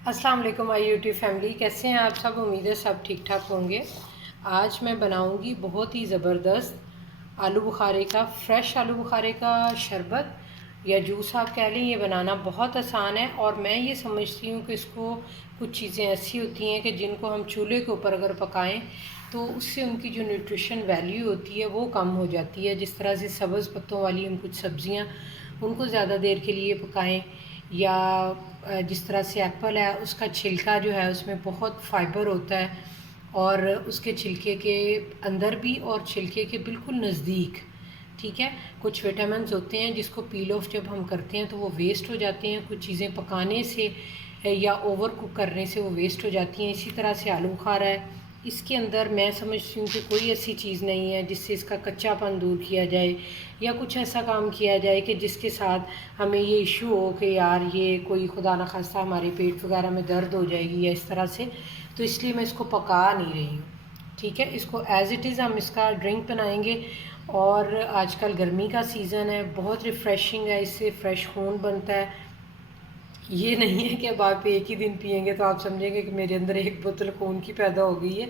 अस्सलाम वालेकुम my YouTube family, कैसे हैं आप सब। उम्मीद है सब ठीक ठाक होंगे। आज मैं बनाऊंगी बहुत ही ज़बरदस्त आलू बुखारे का, फ्रेश आलू बुखारे का शरबत या जूस आप कह लें। ये बनाना बहुत आसान है और मैं ये समझती हूँ कि इसको कुछ चीज़ें ऐसी होती हैं कि जिनको हम चूल्हे के ऊपर अगर पकाएं तो उससे उनकी जो न्यूट्रिशन वैल्यू होती है वो कम हो जाती है। जिस तरह से सब्ज़ पत्तों वाली हम कुछ सब्ज़ियाँ उनको ज़्यादा देर के लिए पकाएं, या जिस तरह से एप्पल है उसका छिलका जो है उसमें बहुत फ़ाइबर होता है और उसके छिलके के अंदर भी और छिलके के बिल्कुल नज़दीक, ठीक है, कुछ विटामिन्स होते हैं जिसको पील ऑफ जब हम करते हैं तो वो वेस्ट हो जाते हैं। कुछ चीज़ें पकाने से या ओवर कुक करने से वो वेस्ट हो जाती हैं। इसी तरह से आलू बुखारा है, इसके अंदर मैं समझती हूँ कि कोई ऐसी चीज़ नहीं है जिससे इसका कच्चापन दूर किया जाए या कुछ ऐसा काम किया जाए कि जिसके साथ हमें ये इशू हो कि यार ये कोई खुदा न खास्ता हमारे पेट वगैरह में दर्द हो जाएगी या इस तरह से। तो इसलिए मैं इसको पका नहीं रही हूँ, ठीक है। इसको एज़ इट इज़ हम इसका ड्रिंक बनाएंगे। और आजकल गर्मी का सीज़न है, बहुत रिफ़्रेशिंग है, इससे फ़्रेश खून बनता है। ये नहीं है कि अब आप एक ही दिन पिएंगे तो आप समझेंगे कि मेरे अंदर एक बोतल खून की पैदा हो गई है।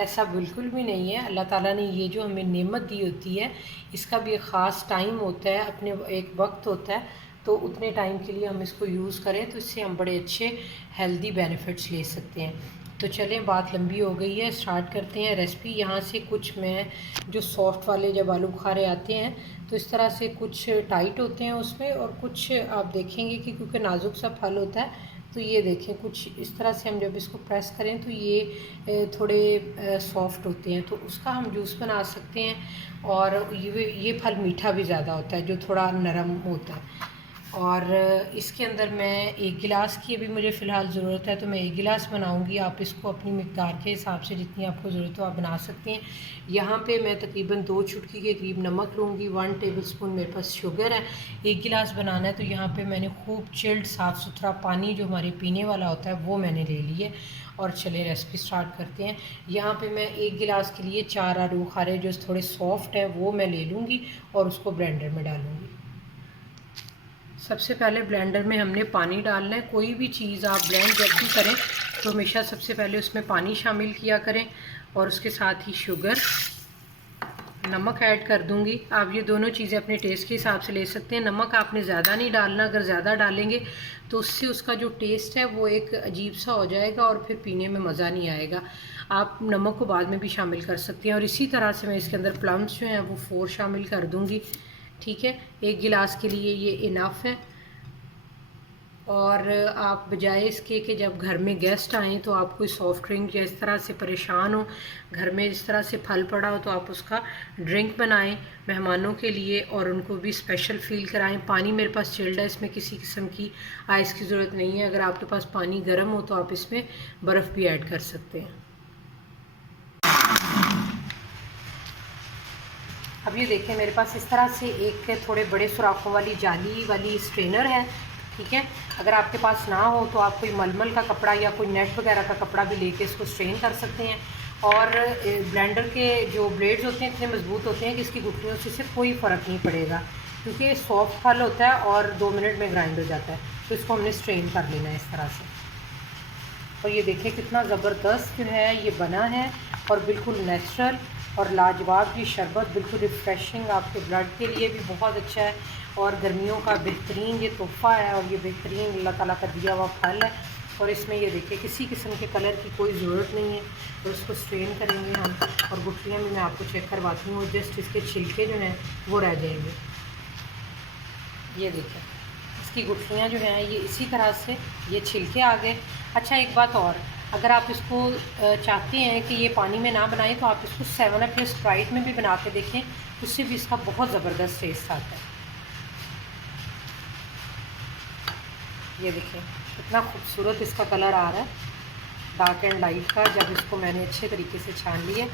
ऐसा बिल्कुल भी नहीं है। अल्लाह ताला ने ये जो हमें नेमत दी होती है इसका भी एक ख़ास टाइम होता है, अपने एक वक्त होता है, तो उतने टाइम के लिए हम इसको यूज़ करें तो इससे हम बड़े अच्छे हेल्दी बेनिफिट्स ले सकते हैं। तो चलें, बात लंबी हो गई है, स्टार्ट करते हैं रेसिपी। यहाँ से कुछ मैं जो सॉफ्ट वाले जब आलू बुखारे आते हैं तो इस तरह से कुछ टाइट होते हैं उसमें, और कुछ आप देखेंगे कि क्योंकि नाजुक सा फल होता है तो ये देखें कुछ इस तरह से हम जब इसको प्रेस करें तो ये थोड़े सॉफ्ट होते हैं, तो उसका हम जूस बना सकते हैं। और ये फल मीठा भी ज़्यादा होता है जो थोड़ा नरम होता है। और इसके अंदर मैं 1 गिलास की अभी मुझे फ़िलहाल ज़रूरत है तो मैं 1 गिलास बनाऊंगी। आप इसको अपनी मिक़दार के हिसाब से जितनी आपको ज़रूरत हो आप बना सकते हैं। यहाँ पे मैं तकरीबन 2 चुटकी के करीब नमक लूँगी, 1 टेबलस्पून मेरे पास शुगर है। 1 गिलास बनाना है तो यहाँ पे मैंने खूब चिल्ड साफ़ सुथरा पानी जो हमारे पीने वाला होता है वो मैंने ले लिया। और चले रेसिपी स्टार्ट करते हैं। यहाँ पे मैं 1 गिलास के लिए 4 आलू बुखारे जो थोड़े सॉफ्ट है वो मैं ले लूँगी और उसको ब्लेंडर में डालूँगी। सबसे पहले ब्लेंडर में हमने पानी डालना है। कोई भी चीज़ आप ब्लेंड जब भी करें तो हमेशा सबसे पहले उसमें पानी शामिल किया करें और उसके साथ ही शुगर, नमक ऐड कर दूंगी। आप ये दोनों चीज़ें अपने टेस्ट के हिसाब से ले सकते हैं। नमक आपने ज़्यादा नहीं डालना, अगर ज़्यादा डालेंगे तो उससे उसका जो टेस्ट है वो एक अजीब सा हो जाएगा और फिर पीने में मज़ा नहीं आएगा। आप नमक को बाद में भी शामिल कर सकते हैं। और इसी तरह से मैं इसके अंदर प्लम्स जो हैं वो 4 शामिल कर दूँगी, ठीक है। 1 गिलास के लिए ये इनफ है। और आप बजाय इसके कि जब घर में गेस्ट आएँ तो आप कोई सॉफ्ट ड्रिंक या इस तरह से परेशान हो, घर में इस तरह से फल पड़ा हो, तो आप उसका ड्रिंक बनाएं मेहमानों के लिए और उनको भी स्पेशल फ़ील कराएं। पानी मेरे पास चिल्ड है, इसमें किसी किस्म की आइस की ज़रूरत नहीं है। अगर आपके पास पानी गर्म हो तो आप इसमें बर्फ़ भी ऐड कर सकते हैं। अब ये देखें मेरे पास इस तरह से एक थोड़े बड़े सुराखों वाली जाली वाली स्ट्रेनर है, ठीक है। अगर आपके पास ना हो तो आप कोई मलमल का कपड़ा या कोई नेट वगैरह का कपड़ा भी लेके इसको स्ट्रेन कर सकते हैं। और ब्लेंडर के जो ब्लेड्स होते हैं इतने मज़बूत होते हैं कि इसकी गुठलियों से इससे कोई फ़र्क नहीं पड़ेगा, क्योंकि सॉफ्ट फल होता है और 2 मिनट में ग्राइंड हो जाता है। तो इसको हमने स्ट्रेन कर लेना है इस तरह से। और ये देखिए कितना ज़बरदस्त जो है ये बना है और बिल्कुल नेचुरल और लाजवाब। ये शरबत बिल्कुल रिफ़्रेशिंग, आपके ब्लड के लिए भी बहुत अच्छा है और गर्मियों का बेहतरीन ये तोहफ़ा है और ये बेहतरीन अल्लाह ताला का दिया हुआ फल है। और इसमें ये देखिए किसी किस्म के कलर की कोई ज़रूरत नहीं है। और इसको स्ट्रेन करेंगे हम और गुठलियाँ भी मैं आपको चेक करवाती हूँ, जस्ट इसके छिलके जो हैं वो रह जाएंगे। ये देखिए इसकी गुठलियाँ जो हैं ये इसी तरह से ये छिलके आ गए। अच्छा एक बात और, अगर आप इसको चाहते हैं कि ये पानी में ना बनाएं तो आप इसको 7 अप या स्प्राइट में भी बना के देखें, उससे भी इसका बहुत ज़बरदस्त टेस्ट आता है। ये देखें कितना खूबसूरत इसका कलर आ रहा है, डार्क एंड लाइट का। जब इसको मैंने अच्छे तरीके से छान लिए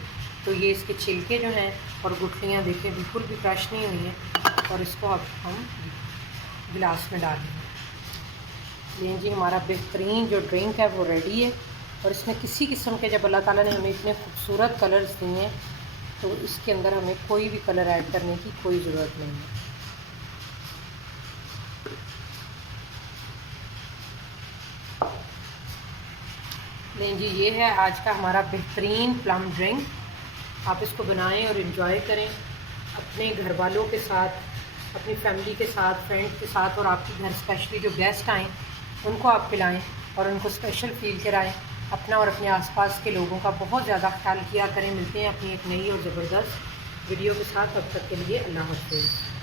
तो ये इसके छिलके जो हैं और गुठलियाँ देखें बिल्कुल भी क्रश नहीं हुई हैं। और इसको अब हम गिलास में डाल देंगे। ये जी हमारा बेहतरीन जो ड्रिंक है वो रेडी है। और इसमें किसी किस्म के, जब अल्लाह ताला ने हमें इतने खूबसूरत कलर्स दिए हैं तो इसके अंदर हमें कोई भी कलर ऐड करने की कोई ज़रूरत नहीं है। लें जी, ये है आज का हमारा बेहतरीन प्लम ड्रिंक। आप इसको बनाएं और इन्जॉय करें अपने घर वालों के साथ, अपनी फैमिली के साथ, फ्रेंड्स के साथ, और आपके घर स्पेशली जो गेस्ट आएँ उनको आप पिलाएं और उनको स्पेशल फील कराएं। अपना और अपने आसपास के लोगों का बहुत ज़्यादा ख्याल किया करें। मिलते हैं अपनी एक नई और ज़बरदस्त वीडियो के साथ। तब तक के लिए अल्लाह हाफ़िज़।